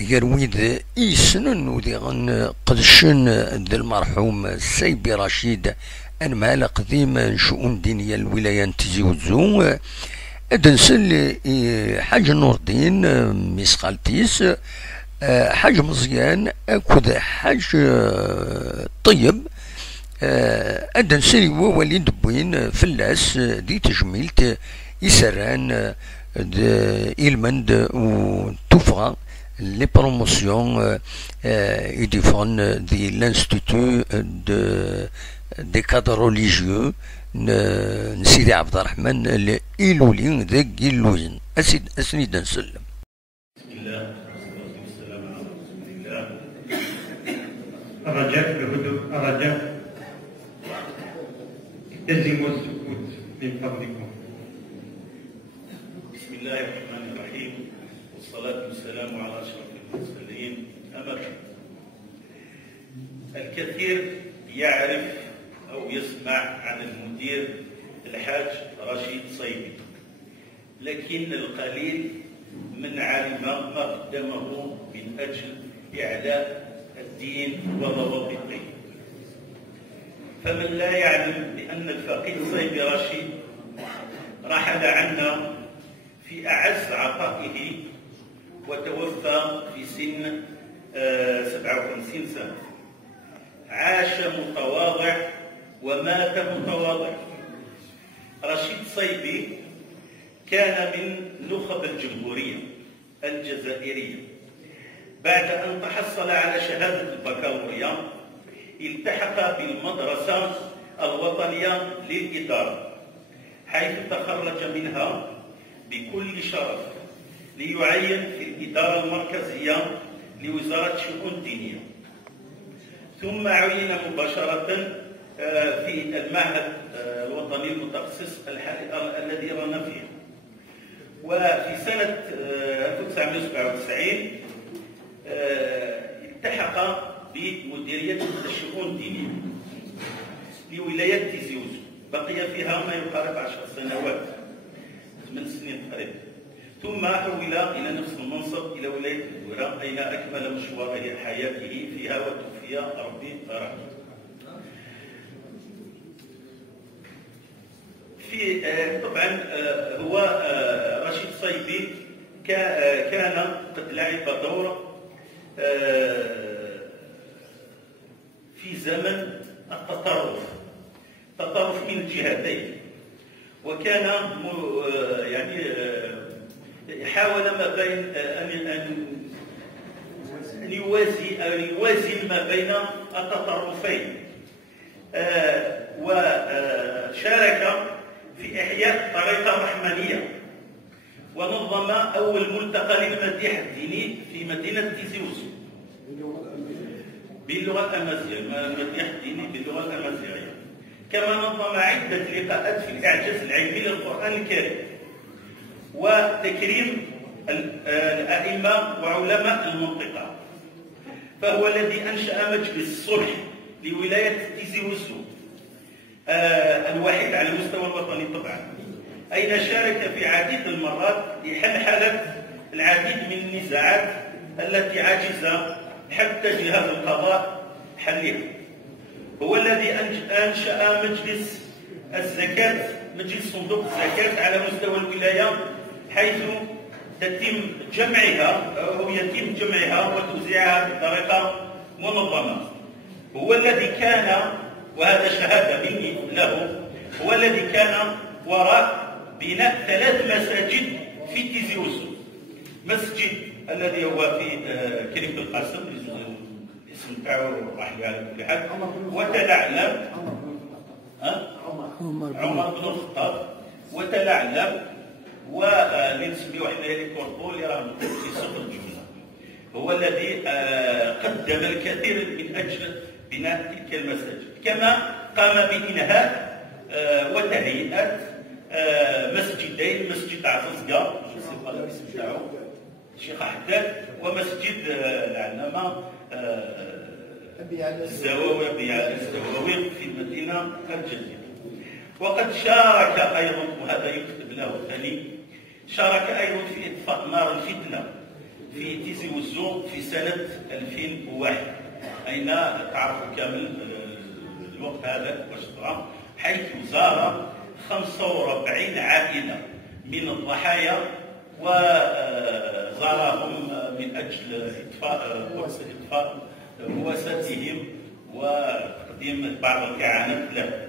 يرويد إيسنن وذي غن قدشن ذي المرحوم السيبي رشيد أنمال قديم شؤون دينية الولاية تزي وزو أدنسل حاج نور الدين ميس خالتيس حاج مزيان أكد حاج طيب أدنسل ووليد بوين فلاس دي تجميلت يسران إلمند وتوفغا les promotions et défendent l'Institut des cadres religieux Sidi Abderrahman الإيلولين ذاك إيلولين أسنيد نسلم. بسم الله والصلاة والسلام على رسول الله. الرجاء في الهدوء، الرجاء التزموا السكوت من فضلكم. بسم الله الرحمن الرحيم والصلاة والسلام على أشرف المرسلين. أما الكثير يعرف أو يسمع عن المدير الحاج رشيد صيبي، لكن القليل من علم ما قدمه من أجل إعلاء الدين وضوابطه. فمن لا يعلم بأن الفقيه صيبي رشيد رحل عنا في أعز عطائه وتوفى في سن 57 سنة. عاش متواضع ومات متواضع. رشيد صيبي كان من نخب الجمهورية الجزائرية. بعد أن تحصل على شهادة البكالوريا التحق بالمدرسة الوطنية للإدارة، حيث تخرج منها بكل شرف ليعين في الإدارة المركزية لوزارة الشؤون الدينية، ثم عين مباشرة في المعهد الوطني المتخصص الذي ران فيه. وفي سنة 1997 التحق بمديرية الشؤون الدينية لولاية تيزي وزو، بقي فيها ما يقارب 10 سنوات، 8 سنين تقريبا، ثم حول إلى نفس المنصب إلى ولاية الدويرة، أين أكمل مشوار حياته فيها وتوفي ربي رحمه. طبعا هو رشيد صيبي كان قد لعب دور في زمن التطرف من الجهتين، وكان يعني حاول ما بين أن يوازن ما بين التطرفين، وشارك في إحياء طريقة رحمانية، ونظم أول ملتقى للمديح الديني في مدينة تيزي وزو باللغة الأمازيغية، المديح الديني باللغة الأمازيغية. كما نظم عدة لقاءات في الإعجاز العلمي للقرآن الكريم وتكريم الأئمة وعلماء المنطقة. فهو الذي أنشأ مجلس الصلح لولاية تيزي وزو الوحيد على المستوى الوطني طبعا، أين شارك في عديد المرات لحل العديد من النزاعات التي عجز حتى جهاز القضاء حلها. هو الذي أنشأ مجلس الزكاة، مجلس صندوق الزكاة على مستوى الولاية، حيث يتم جمعها وتوزيعها بطريقة منظمة. هو الذي كان، وهذا شهادة مني له، هو الذي كان وراء بناء 3 مساجد في تيزي وزو. مسجد الذي هو في كلمة القاسم، الاسم تاعو راح لي على كل حال، وتلعلم عمر بن الخطاب، وتلعلم واللي نسميوه حنا لي كوربو اللي راه في سوق الجمله. هو الذي قدم الكثير من اجل بناء تلك المساجد، كما قام بإنهاء وتهيئة مسجدين، مسجد عززقة الاسم تاعو الشيخ حداد، ومسجد العلامة الزواوي في المدينة الجديدة. وقد شارك أيضا، وهذا يكتب له ثاني، شارك أيضا في إطفاء نار الفتنة في تيزي وزو في سنة 2001. أين تعرفوا كامل الوقت هذا واش طرا، حيث زار 45 عائلة من الضحايا وزارهم من أجل إطفاء مواساتهم وتقديم بعض الإعانات له.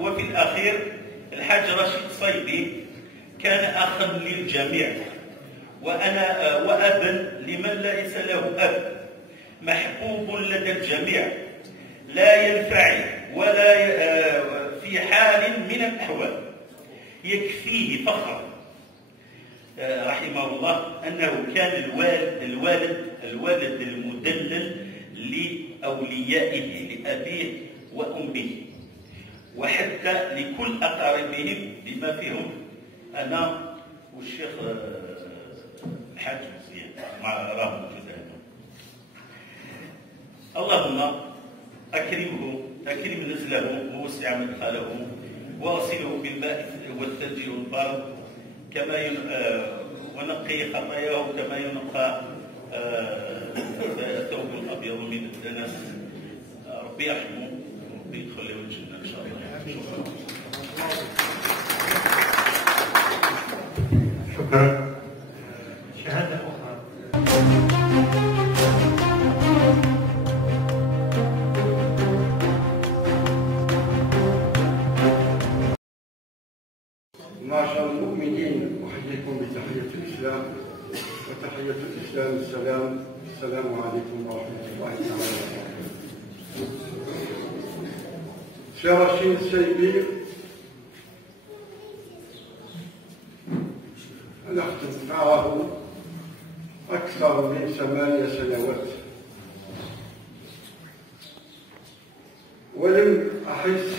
وفي الأخير الحاج رشيد صيبي كان أخا للجميع وأبا لمن ليس له أب، محبوب لدى الجميع، لا ينفعل ولا في حال من الأحوال، يكفيه فخرا رحمه الله أنه كان الوالد المدلل لأوليائه، لأبيه وأمه، وحتى لكل أقاربهم بما فيهم أنا والشيخ الحاج مزيان راه موجود هنا. اللهم أكرم نزله ووسع مدخله واغسله بالماء والثلج والبرد ونقي خطاياه كما ينقى الثوب الأبيض من الدنس. ربي يرحمه وربي يدخله الجنة إن شاء الله. شكرا. شهادة أخرى. معشر المؤمنين، أحييكم بتحية الإسلام، وتحية الإسلام السلام. السلام عليكم ورحمة الله وبركاته. سي رشيد صيبي أنا خدمت معه أكثر من 8 سنوات، ولم أحس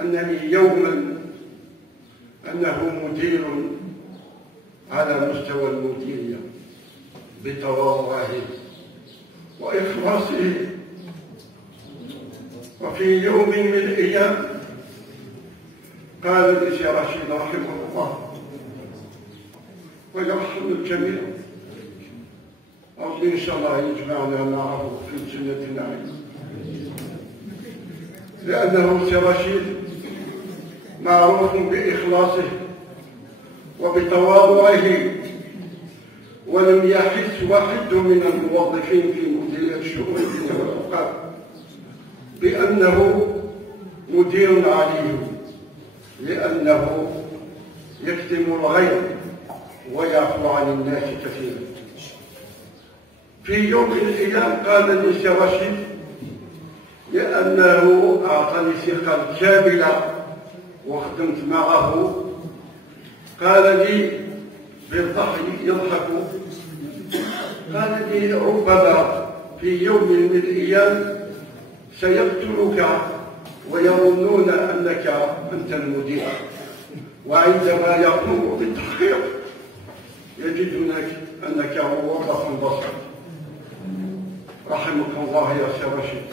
أنني يوما أنه مدير على مستوى المديرية بتواضعه وإخلاصه. وفي يوم من الأيام قال لي سي رشيد رحمه الله ويرحم الجميع، ربي إن شاء الله يجمعنا معه في جنة النعيم، لأنه سي رشيد معروف بإخلاصه وبتواضعه، ولم يحس واحد من الموظفين في مديرية الشؤون الدينية والأوقاف بأنه مدير عليه، لأنه يكتم الغيظ ويعفو عن الناس كثيرا. في يوم من الأيام قال لي سي رشيد، لأنه أعطاني ثقة كاملة وخدمت معه، قال لي بالضحك يضحك، قال لي ربما في يوم من الأيام سيقتلك ويظنون أنك أنت المدير، وعندما يقوم بالتحقيق يجدونك أنك موظف بسيط. رحمك الله يا سي رشيد،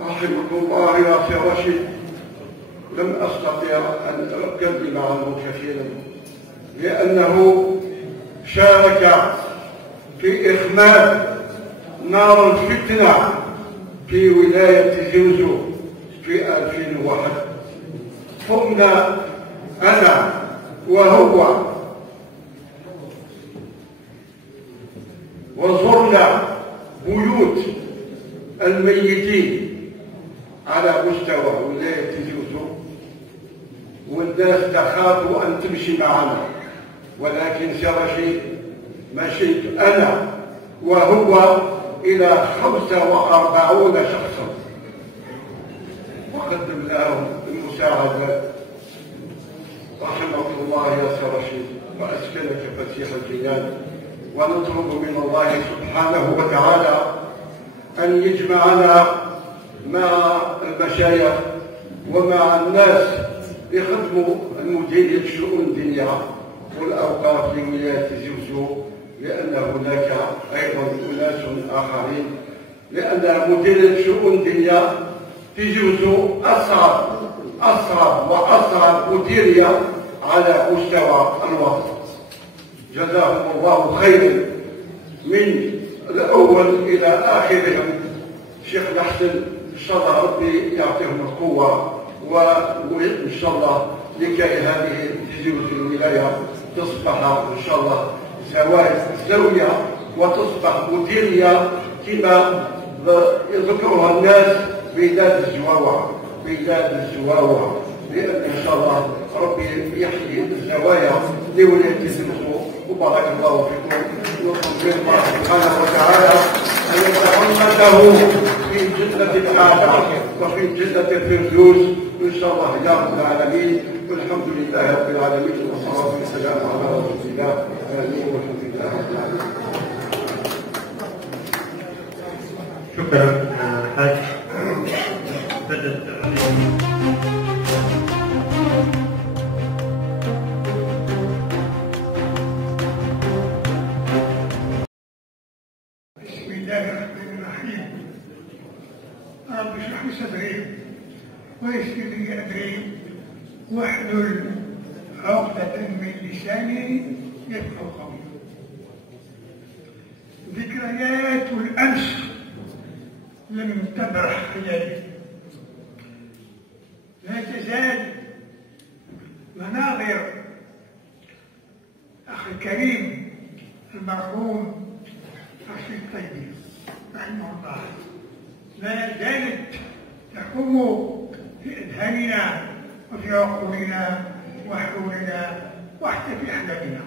رحمك الله يا سي رشيد. لم أستطيع أن أقدم عنه كثيرا، لأنه شارك في إخماد نار الفتنة في ولاية زوزو في 2001. قمنا أنا وهو وزرنا بيوت الميتين على مستوى ولاية زوزو، والناس تخاف أن تمشي معنا، ولكن سي رشيد مشيت أنا وهو إلى 45 شخصا وقدمناهم المساعدات. رحمك الله يا سي رشيد وأسكنك فسيح الجنان، ونطلب من الله سبحانه وتعالى أن يجمعنا مع المشايخ ومع الناس يخدموا مديرية الشؤون الدينية والأوقاف لولاية زوزو، لأن هناك أيضا أناس آخرين، لأن مديرية الشؤون الدينية في زوزو أصعب وأصعب مديرية على مستوى الوطن. جزاهم الله خيرا من الأول إلى آخرهم. شيخ الأحسن إن شاء الله ربي يعطيهم القوة، وإن شاء الله لكي هذه تزيد الولاية تصبح إن شاء الله زاوية وتصبح مديرية كما يذكرها الناس بلاد الزواوع، لأن إن شاء الله ربي يحيي الزوايا لولاية زمزم. وبارك الله فيكم، ونطلب من الله سبحانه وتعالى أن يتغمده في جنة الآخرة وفي جنة الفردوس إن شاء الله يا رب العالمين. والحمد لله رب العالمين، والصلاة والسلام على رسول الله. آمين، والحمد لله رب العالمين. شكرا حاج. بدت بسم الله الرحمن الرحيم. رب اشرح لي صدري ويسر لي امري واحلل عقدة من لساني يفقهوا قولي. ذكريات الامس لم تبرح خيالي، لا تزال مناظر اخي الكريم المرحوم رشيد طيبي رحمه الله لا زالت تحوم في اذهاننا وفي عقولنا وحولنا وحتى في احلامنا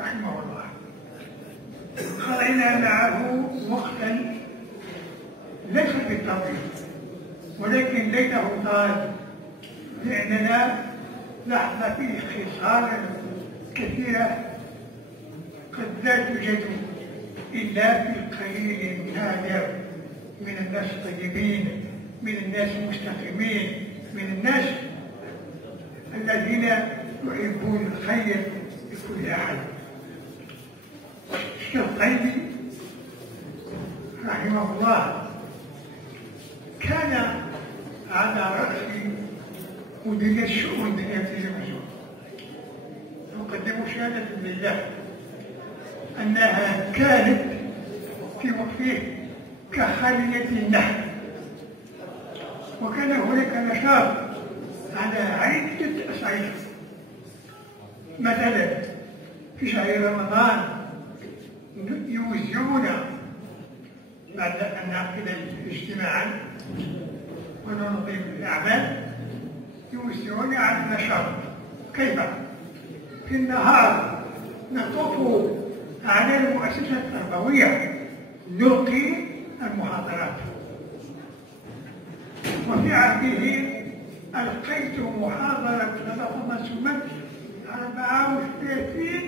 رحمه الله. قضينا معه وقتا ليس بالطويل، ولكن ليته طال، لاننا لاحظنا فيه خصالا كثيره قد لا توجد إلا في القليل نادر من الناس الطيبين، من الناس المستقيمين، من الناس الذين يحبون الخير لكل أحد. الشيخ طيبي رحمه الله كان على رأس مديرية الشؤون الدينية في زمزم. نقدم شهادة لله أنها كانت في وقته كخالية النحل، وكان هناك نشاط على عدة أصعدة. مثلا في شهر رمضان يوزعون بعد أن نعقد اجتماعا وننظم الأعمال، يوزعون على النشاط. كيف؟ في النهار نطوف على المؤسسة التربوية نلقي المحاضرات، وفي عهده ألقيت محاضرة تضمنت 34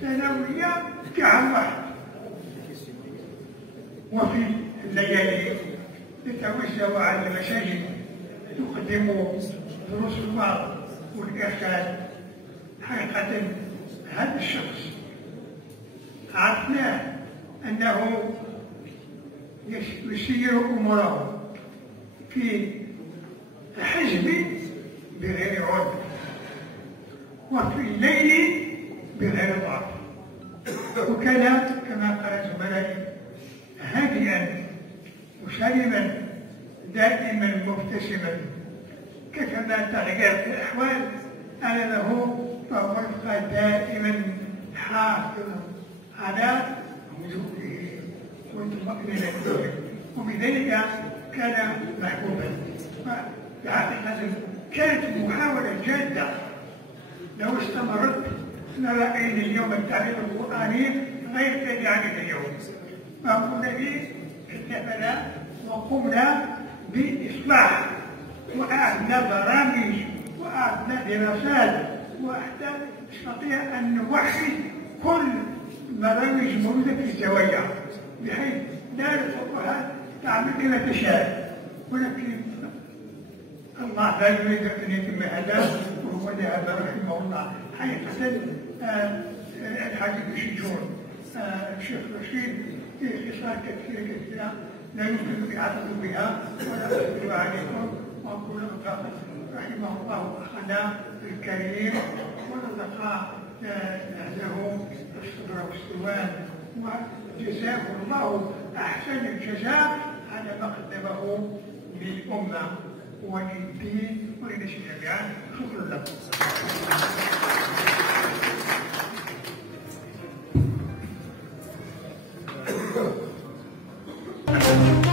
ثانوية في عام واحد. وفي الليالي نتوزع على المساجد نقدم دروس الوعظ والإرشاد. حقيقة هذا الشخص عرفناه أنه يسير أموره في الحزب بغير عذر، وفي الليل بغير ضعف، وكان كما قال زملائي هادئا مسالما دائما مبتسما. كيفما تغيرت الأحوال أمامه فهو يبقى دائما حافظا على هدوءه وطمأنينته، وبذلك كان محبوبا. فحقيقة كانت المحاولة جادة. لو استمرت لرأينا اليوم التعبير القرآني غير تابع اليوم. فقمنا به احتفلنا وقمنا بإصلاح، وأعدنا برامج وأعدنا دراسات، وحتى نستطيع أن نوحد كل برامج موجودة في الزوايا بحيث لا يتركها تعمل كما تشاء. ولكن الله لا يريد أن يتم هذا، وهو ذهب رحمه الله. حقيقة الحاج بشجون الشيخ رشيد فيه خصال كثيرة لا يمكن إعادة بها ولا أشهد عليكم، وأقول رحمه الله أخنا الكريم ورزق له الصبر والسلوان، وجزاه الله أحسن الجزاء على ما قدمه للأمة وللدين وللناس جميعا. شكرا لكم.